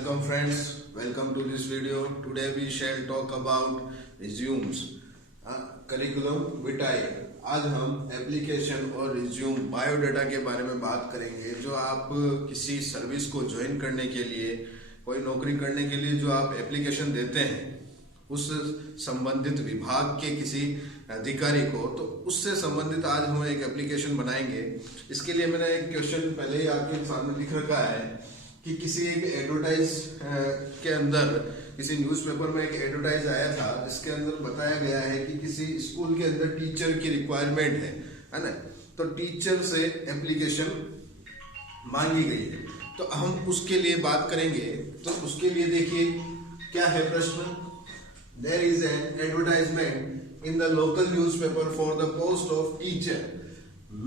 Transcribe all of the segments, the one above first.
Welcome friends, welcome to this video. Today we shall talk about resumes. Curriculum vitae. आज हम application और resume biodata के बारे में बात करेंगे। जो आप किसी सर्विस को ज्वाइन करने के लिए, कोई नौकरी करने के लिए जो आप एप्लीकेशन देते हैं उस संबंधित विभाग के किसी अधिकारी को, तो उससे संबंधित आज हम एक एप्लीकेशन बनाएंगे। इसके लिए मैंने एक क्वेश्चन पहले ही आपके सामने लिख रखा है कि किसी एक एडवर्टाइज के अंदर, किसी न्यूज़पेपर में एक एडवर्टाइज आया था जिसके अंदर बताया गया है कि किसी स्कूल के अंदर टीचर की रिक्वायरमेंट है ना। तो टीचर से एप्लीकेशन मांगी गई है, तो हम उसके लिए बात करेंगे। तो उसके लिए देखिए क्या है प्रश्न। There is an advertisement in the local newspaper for the post of teacher.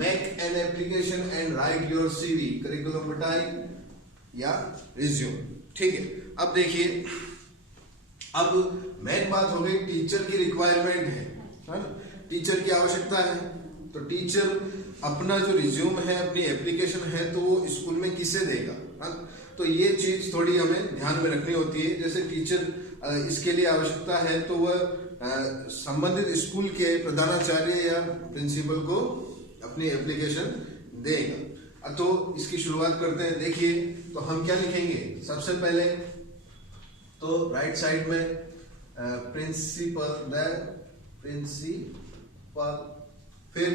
Make an application and write your CV. Curriculum vitae या रिज्यूम। ठीक है, अब देखिए, अब मेन बात हो गई टीचर की रिक्वायरमेंट है ना, टीचर की आवश्यकता है। तो टीचर अपना जो रिज्यूम है, अपनी एप्लीकेशन है, तो वो स्कूल में किसे देगा है? तो ये चीज थोड़ी हमें ध्यान में रखनी होती है। जैसे टीचर इसके लिए आवश्यकता है तो वह संबंधित स्कूल के प्रधानाचार्य या प्रिंसिपल को अपनी एप्लीकेशन देगा। तो इसकी शुरुआत करते हैं। देखिए, तो हम क्या लिखेंगे सबसे पहले, तो राइट साइड में प्रिंसिपल, फिर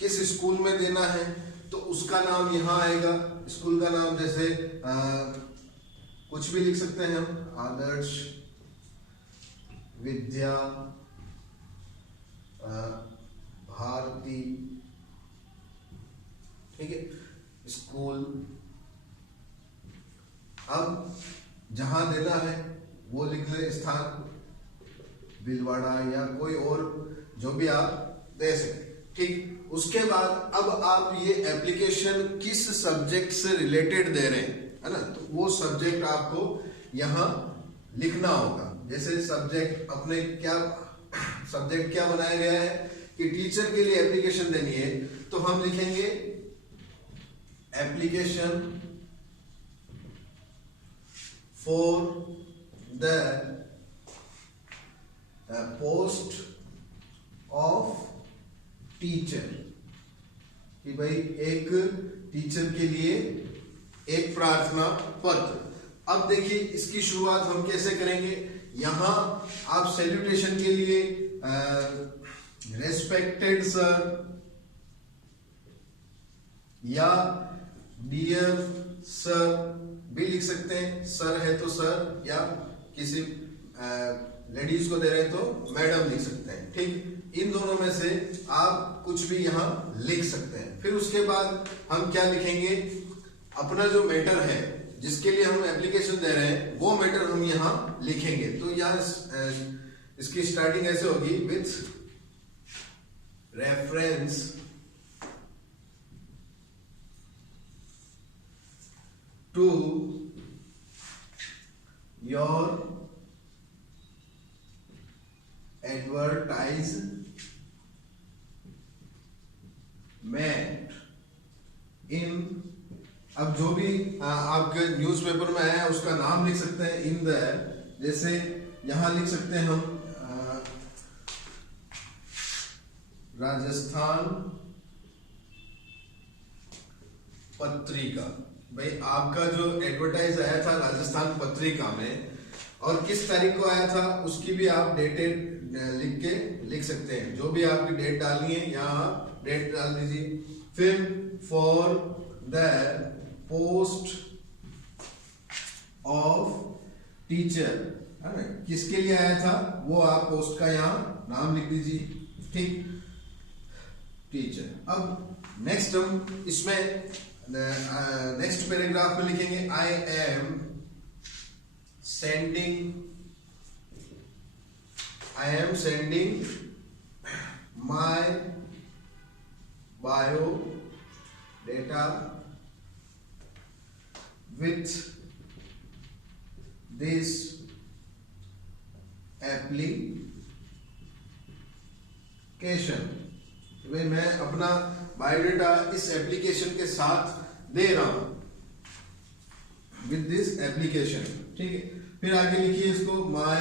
किस स्कूल में देना है तो उसका नाम यहाँ आएगा। स्कूल का नाम जैसे कुछ भी लिख सकते हैं हम, आदर्श विद्या भारती, ठीक है, स्कूल। अब जहां देना है वो लिख ले, स्थान भीलवाड़ा या कोई और जो भी आप दे सके। ठीक, उसके बाद अब आप ये एप्लीकेशन किस सब्जेक्ट से रिलेटेड दे रहे हैं, है ना, तो वो सब्जेक्ट आपको यहां लिखना होगा। जैसे सब्जेक्ट अपने क्या, सब्जेक्ट क्या बनाया गया है कि टीचर के लिए एप्लीकेशन देनी है, तो हम लिखेंगे application for the post of teacher, कि भाई एक टीचर के लिए एक प्रार्थना पत्र। अब देखिए इसकी शुरुआत हम कैसे करेंगे। यहां आप सैल्यूटेशन के लिए रेस्पेक्टेड सर या डियर सर भी लिख सकते हैं। सर है तो सर, या किसी लेडीज को दे रहे हैं तो मैडम लिख सकते हैं। ठीक, इन दोनों में से आप कुछ भी यहां लिख सकते हैं। फिर उसके बाद हम क्या लिखेंगे, अपना जो मैटर है जिसके लिए हम एप्लीकेशन दे रहे हैं वो मैटर हम यहां लिखेंगे। तो यहां इसकी स्टार्टिंग ऐसे होगी, with reference to your advertisement in, अब जो भी आपके न्यूज़पेपर में आया है उसका नाम लिख सकते हैं। इन द, जैसे यहां लिख सकते हैं हम राजस्थान पत्रिका। भाई आपका जो एडवर्टाइज आया था राजस्थान पत्रिका में, और किस तारीख को आया था उसकी भी आप डेटेड लिख के लिख सकते हैं। जो भी आपकी डेट डालनी है यहाँ डेट डाल दीजिए। फिर for the post of teacher, किसके लिए आया था वो आप पोस्ट का यहाँ नाम लिख दीजिए। ठीक, टीचर। अब नेक्स्ट हम इसमें नेक्स्ट पैराग्राफ में लिखेंगे, I am sending my bio data with this application. भाई मैं अपना बायोडाटा इस एप्लीकेशन के साथ दे रहा हूं। विद दिस एप्लीकेशन, ठीक है। फिर आगे लिखिए इसको my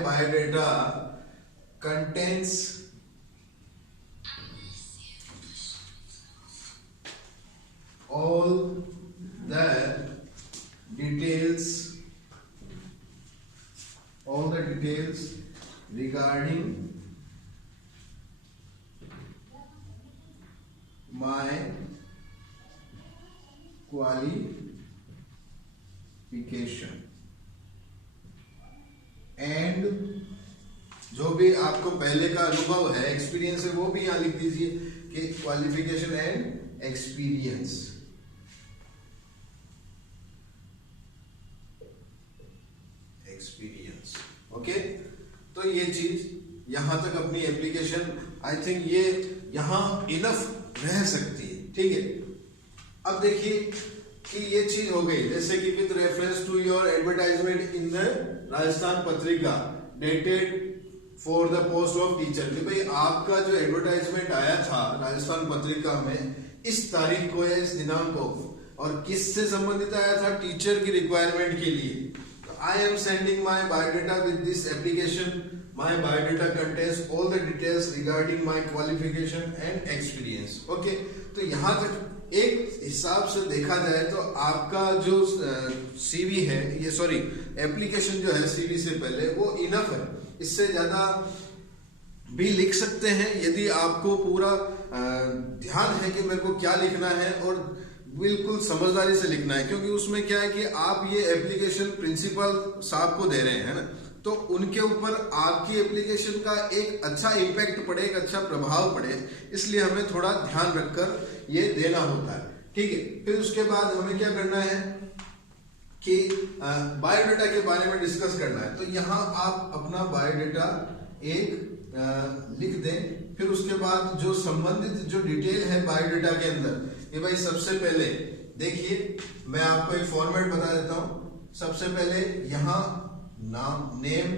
biodata contains all the details regarding my qualification and जो भी आपको पहले का अनुभव है, एक्सपीरियंस है, वो भी यहाँ लिख दीजिए कि क्वालिफिकेशन एंड एक्सपीरियंस। ओके, तो ये चीज यहां तक अपनी एप्लीकेशन आई थिंक ये यहां इनफ रह सकती है, ठीक है। अब देखिए कि ये चीज हो गई, जैसे कि with reference to your advertisement in the Rajasthan Patrika dated for the post of teacher, कि भाई आपका जो एडवर्टाइजमेंट आया था राजस्थान पत्रिका में इस तारीख को या इस दिनांक को, और किससे संबंधित आया था, टीचर की रिक्वायरमेंट के लिए। I am sending my biodata with this application. My biodata contains all the details regarding my qualification and experience. Okay, तो यहाँ तक एक हिसाब से देखा जाए तो आपका जो CV है, ये सॉरी एप्लीकेशन जो है CV से पहले, वो इनफ है। इससे ज्यादा भी लिख सकते हैं यदि आपको पूरा ध्यान है कि मेरे को क्या लिखना है और बिल्कुल समझदारी से लिखना है, क्योंकि उसमें क्या है कि आप ये एप्लीकेशन प्रिंसिपल साहब को दे रहे हैं ना, तो उनके ऊपर आपकी एप्लीकेशन का एक अच्छा इम्पैक्ट पड़े, एक अच्छा प्रभाव पड़े, इसलिए हमें थोड़ा ध्यान रखकर ये देना होता है, ठीक है। फिर उसके बाद हमें क्या करना है कि बायोडाटा के बारे में डिस्कस करना है। तो यहाँ आप अपना बायोडाटा एक लिख दें। फिर उसके बाद जो संबंधित जो डिटेल है बायोडाटा के अंदर, ये भाई सबसे पहले देखिए, मैं आपको एक फॉर्मेट बता देता हूं। सबसे पहले यहाँ नाम, नेम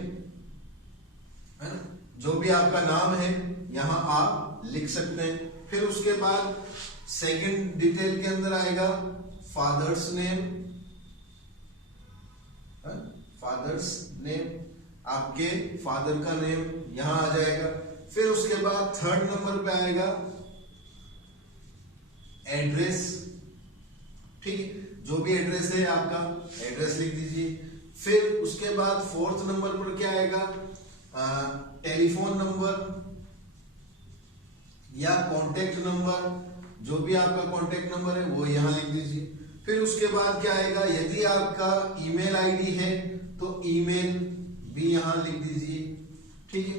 है ना, जो भी आपका नाम है यहाँ आप लिख सकते हैं। फिर उसके बाद सेकंड डिटेल के अंदर आएगा फादर्स नेम, फादर्स नेम, आपके फादर का नेम यहां आ जाएगा। फिर उसके बाद थर्ड नंबर पे आएगा एड्रेस, ठीक है, जो भी एड्रेस है आपका एड्रेस लिख दीजिए। फिर उसके बाद फोर्थ नंबर पर क्या आएगा, टेलीफोन नंबर या कॉन्टेक्ट नंबर, जो भी आपका कॉन्टेक्ट नंबर है वो यहां लिख दीजिए। फिर उसके बाद क्या आएगा, यदि आपका ईमेल आईडी है तो ईमेल भी यहां लिख दीजिए, ठीक है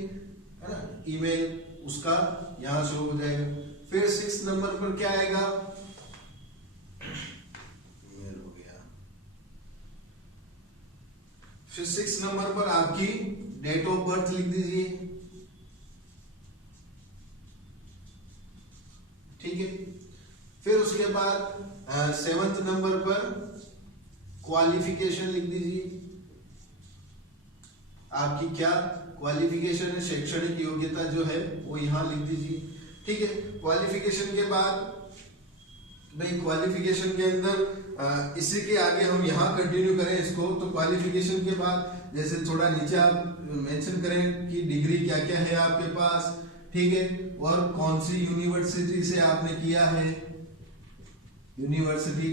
ना, ईमेल उसका यहां शो हो जाएगा। फिर 6 नंबर पर क्या आएगा, ईमेल हो गया। फिर 6 नंबर पर आपकी डेट ऑफ बर्थ लिख दीजिए, ठीक है। फिर उसके बाद 7th नंबर पर क्वालिफिकेशन लिख दीजिए, आपकी क्या क्वालिफिकेशन है, शैक्षणिक योग्यता जो है वो यहां लिख दीजिए, ठीक है। क्वालिफिकेशन के बाद भाई क्वालिफिकेशन के अंदर इसी के आगे हम यहाँ कंटिन्यू करें इसको, तो क्वालिफिकेशन के बाद जैसे थोड़ा नीचे आप मेंशन करें कि डिग्री क्या क्या है आपके पास, ठीक है, और कौन सी यूनिवर्सिटी से आपने किया है, यूनिवर्सिटी।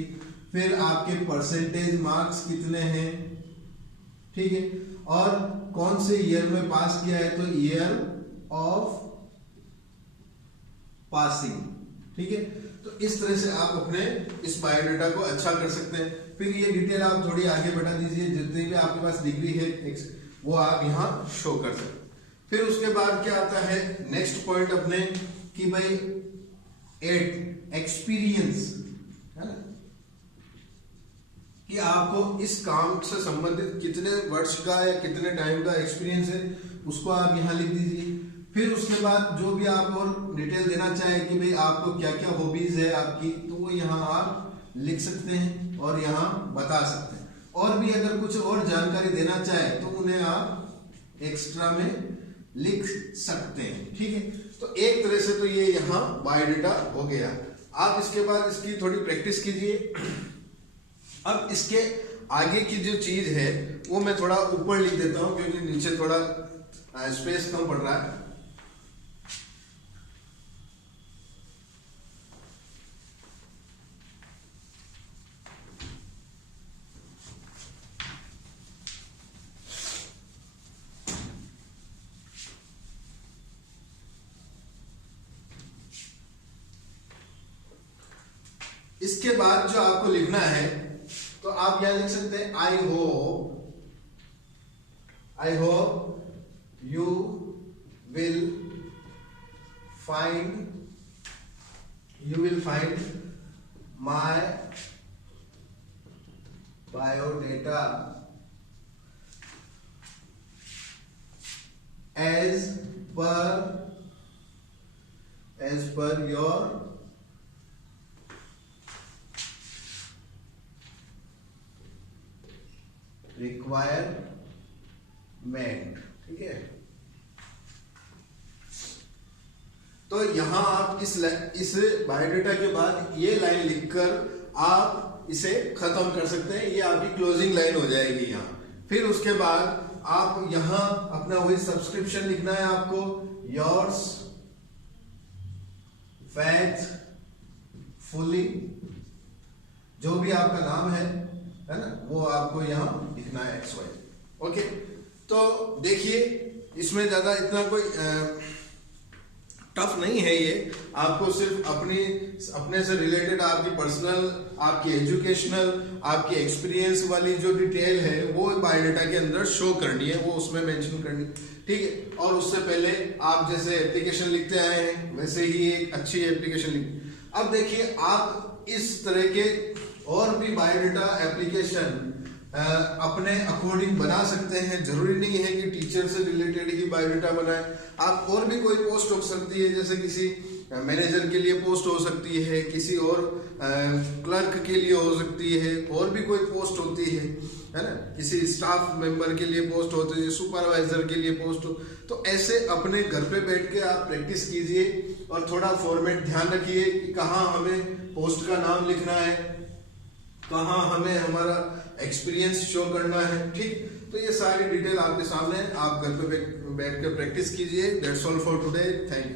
फिर आपके परसेंटेज मार्क्स कितने हैं, ठीक है, और कौन से ईयर में पास किया है, तो ईयर ऑफ पासिंग, ठीक है। तो इस तरह से आप अपने इस बायोडाटा को अच्छा कर सकते हैं। फिर ये डिटेल आप थोड़ी आगे बढ़ा दीजिए, जितनी भी आपके पास डिग्री है वो आप यहाँ शो कर सकते हैं। फिर उसके बाद क्या आता है नेक्स्ट पॉइंट अपने कि भाई 8 एक्सपीरियंस है ना, कि आपको इस काम से संबंधित कितने वर्ष का या कितने टाइम का एक्सपीरियंस है उसको आप यहाँ लिख दीजिए। फिर उसके बाद जो भी आप और डिटेल देना चाहे कि भाई आपको क्या क्या हॉबीज है आपकी, तो वो यहाँ आप लिख सकते हैं और यहाँ बता सकते हैं। और भी अगर कुछ और जानकारी देना चाहे तो उन्हें आप एक्स्ट्रा में लिख सकते हैं। ठीक है, तो एक तरह से तो ये यहाँ बायोडाटा हो गया। आप इसके बाद इसकी थोड़ी प्रैक्टिस कीजिए। अब इसके आगे की जो चीज है वो मैं थोड़ा ऊपर लिख देता हूं क्योंकि नीचे थोड़ा स्पेस कम पड़ रहा है। इसके बाद जो आपको लिखना है तो आप यहां लिख सकते हैं I hope you will find my biodata as per your requirement. ठीक है, तो यहां आप इस बायोडाटा के बाद ये लाइन लिखकर आप इसे खत्म कर सकते हैं। ये आपकी क्लोजिंग लाइन हो जाएगी यहां। फिर उसके बाद आप यहां अपना वही सब्सक्रिप्शन लिखना है आपको, योर्स फैथफुली, जो भी आपका नाम है ना, वो आपको यहाँ लिखना है XY। ओके, तो देखिए इसमें ज्यादा इतना कोई टफ नहीं है। ये आपको सिर्फ अपने से रिलेटेड आपकी पर्सनल, आपकी एजुकेशनल, आपकी एक्सपीरियंस वाली जो डिटेल है वो बायोडाटा के अंदर शो करनी है, वो उसमें मेंशन करनी। ठीक है, और उससे पहले आप जैसे एप्लीकेशन लिखते आए हैं वैसे ही एक अच्छी एप्लीकेशन लिख। अब देखिए आप इस तरह के और भी बायोडाटा एप्लीकेशन अपने अकॉर्डिंग बना सकते हैं। जरूरी नहीं है कि टीचर से रिलेटेड ही बायोडाटा बनाए। आप और भी कोई पोस्ट हो सकती है, जैसे किसी मैनेजर के लिए पोस्ट हो सकती है, किसी और क्लर्क के लिए हो सकती है, और भी कोई पोस्ट होती है ना, किसी स्टाफ मेंबर के लिए पोस्ट होती है, सुपरवाइजर के लिए पोस्ट हो। तो ऐसे अपने घर पे बैठ के आप प्रैक्टिस कीजिए और थोड़ा फॉर्मेट ध्यान रखिए कि कहाँ हमें पोस्ट का नाम लिखना है, कहाँ हमें हमारा एक्सपीरियंस शो करना है। ठीक, तो ये सारी डिटेल आपके सामने है, आप घर पे बैठ कर प्रैक्टिस कीजिए। That's all for today, thank you.